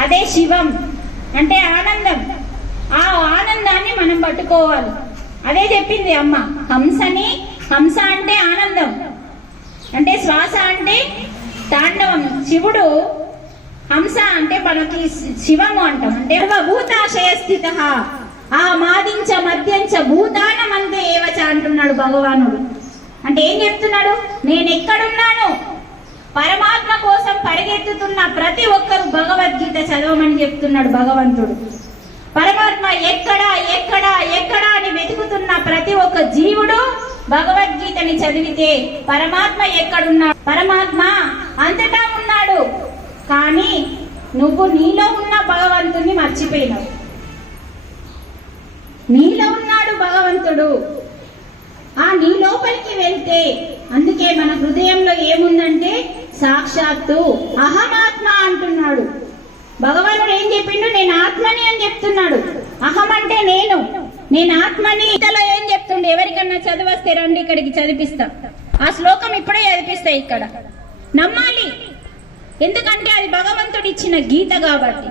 అదే శివం. అంటే ఆనందం. ఆ ఆనందాన్ని మనం పట్టుకోవాలి. అదే చెప్పింది అమ్మ. హంసని హంస అంటే ఆనందం. అంటే శ్వాస అంటే తాండవం. శివుడు హంస అంటే మనకి శివము అంటాం. అంటే భూతాశయ స్థిత ఆ మాదించ మధ్యంచ భూతానమంతే ఏవచ అంటున్నాడు భగవానుడు. అంటే ఏం చెప్తున్నాడు? నేను ఎక్కడున్నాను పరమాత్మ కోసం పరిగెత్తుతున్న ప్రతి ఒక్కరు భగవద్గీత చదవమని చెప్తున్నాడు భగవంతుడు. పరమాత్మ ఎక్కడ ఎక్కడ ఎక్కడ అని వెతుకుతున్న ప్రతి ఒక్క జీవుడు భగవద్గీతని చదివితే పరమాత్మ ఎక్కడున్నాడు పరమాత్మ అంతటా ఉన్నాడు. కానీ నువ్వు నీలో ఉన్న భగవంతుని మర్చిపోయినావు. నీలో ఉన్నాడు భగవంతుడు. ఆ నీ లోపలికి వెళ్తే. అందుకే మన హృదయంలో ఏముందంటే సాక్షాత్తు అహమాత్మ అంటున్నాడు. భగవానుడు ఏం చెప్పిండు? నేను ఆత్మని అని చెప్తున్నాడు. అహం అంటే నేను. నేను ఆత్మని ఇతలో ఏం చెప్తుండే? ఎవరికన్నా చదివస్తే రండి ఇక్కడికి చదివిస్తా. ఆ శ్లోకం ఇప్పుడే చదివిస్తా ఇక్కడ. నమ్మాలి. ఎందుకంటే అది భగవంతుడు ఇచ్చిన గీత కాబట్టి.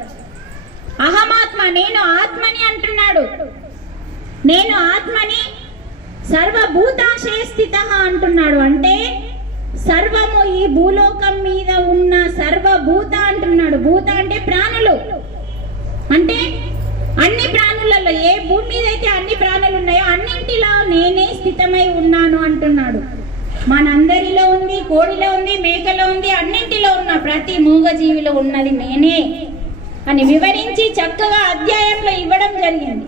అహమాత్మ నేను ఆత్మని అంటున్నాడు. నేను ఆత్మని సర్వభూతాశయ స్థిత అంటున్నాడు. అంటే సర్వము ఈ భూలోకం మీద ఉన్న సర్వభూత అంటున్నాడు. భూత అంటే ప్రాణులు. అంటే అన్ని ప్రాణులలో ఏ భూమి మీద అయితే అన్ని ప్రాణులు ఉన్నాయో అన్నింటిలో నేనే స్థితమై ఉన్నాను అంటున్నాడు. మనందరిలో ఉంది కోడిలో ఉంది మేకలో ఉంది అన్నింటిలో ఉన్న ప్రతి మూగజీవిలో ఉన్నది నేనే అని వివరించి చక్కగా అధ్యాయంలో ఇవ్వడం జరిగింది.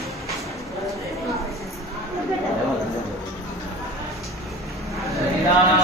감사합니다.